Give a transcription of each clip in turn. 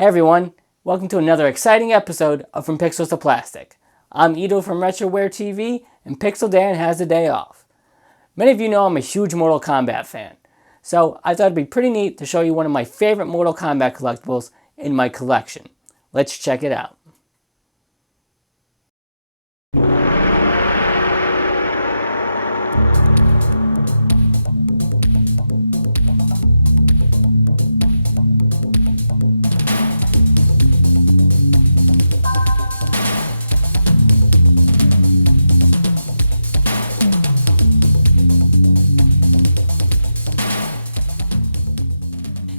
Hey everyone, welcome to another exciting episode of From Pixels to Plastic. I'm Eardley from Retroware TV, and Pixel Dan has the day off. Many of you know I'm a huge Mortal Kombat fan, so I thought it'd be pretty neat to show you one of my favorite Mortal Kombat collectibles in my collection. Let's check it out.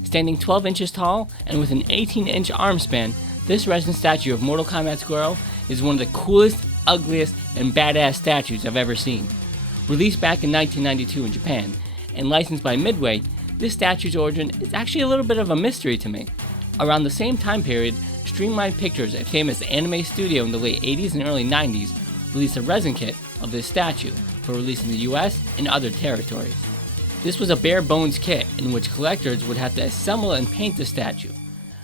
Standing 12 inches tall and with an 18-inch arm span, this resin statue of Mortal Kombat Goro is one of the coolest, ugliest, and badass statues I've ever seen. Released back in 1992 in Japan and licensed by Midway, this statue's origin is actually a little bit of a mystery to me. Around the same time period, Streamline Pictures, a famous anime studio in the late 80s and early 90s, released a resin kit of this statue for release in the US and other territories. This was a bare bones kit in which collectors would have to assemble and paint the statue.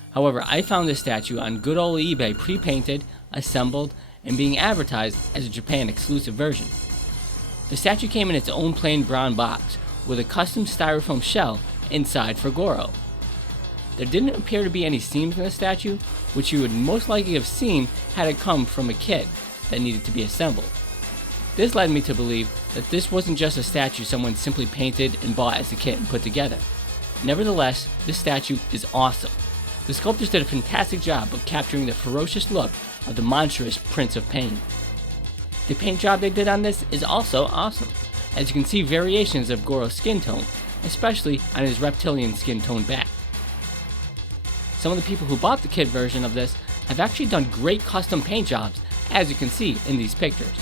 However, I found this statue on good old eBay pre-painted, assembled, and being advertised as a Japan exclusive version. The statue came in its own plain brown box with a custom styrofoam shell inside for Goro. There didn't appear to be any seams in the statue, which you would most likely have seen had it come from a kit that needed to be assembled. This led me to believe that this wasn't just a statue someone simply painted and bought as a kit and put together. Nevertheless, this statue is awesome. The sculptors did a fantastic job of capturing the ferocious look of the monstrous Prince of Pain. The paint job they did on this is also awesome, as you can see variations of Goro's skin tone, especially on his reptilian skin tone back. Some of the people who bought the kit version of this have actually done great custom paint jobs, as you can see in these pictures.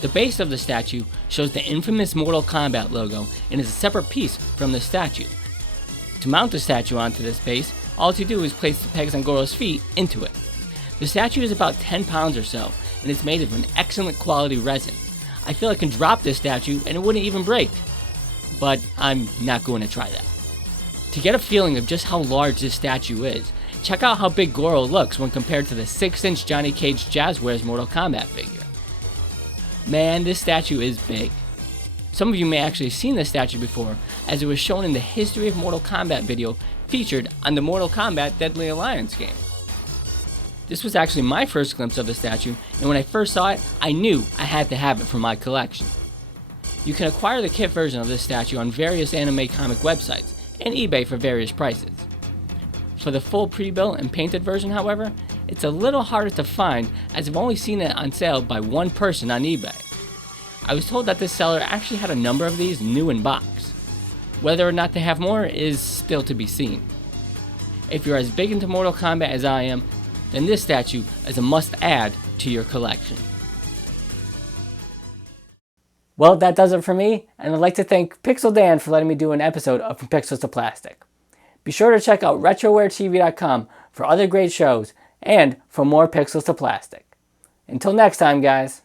The base of the statue shows the infamous Mortal Kombat logo and is a separate piece from the statue. To mount the statue onto this base, all to do is place the pegs on Goro's feet into it. The statue is about 10 pounds or so, and it's made of an excellent quality resin. I feel I can drop this statue and it wouldn't even break, but I'm not going to try that. To get a feeling of just how large this statue is, check out how big Goro looks when compared to the 6-inch Johnny Cage Jazzwares Mortal Kombat figure. Man, this statue is big. Some of you may actually have seen this statue before, as it was shown in the History of Mortal Kombat video featured on the Mortal Kombat Deadly Alliance game. This was actually my first glimpse of the statue, and when I first saw it, I knew I had to have it for my collection. You can acquire the kit version of this statue on various anime comic websites and eBay for various prices. For the full pre-built and painted version, however, it's a little harder to find, as I've only seen it on sale by one person on eBay. I was told that this seller actually had a number of these new in box. Whether or not they have more is still to be seen. If you're as big into Mortal Kombat as I am, then this statue is a must-add to your collection. Well, that does it for me, and I'd like to thank Pixel Dan for letting me do an episode of From Pixels to Plastic. Be sure to check out RetrowareTV.com for other great shows and for more Pixels to Plastic. Until next time, guys.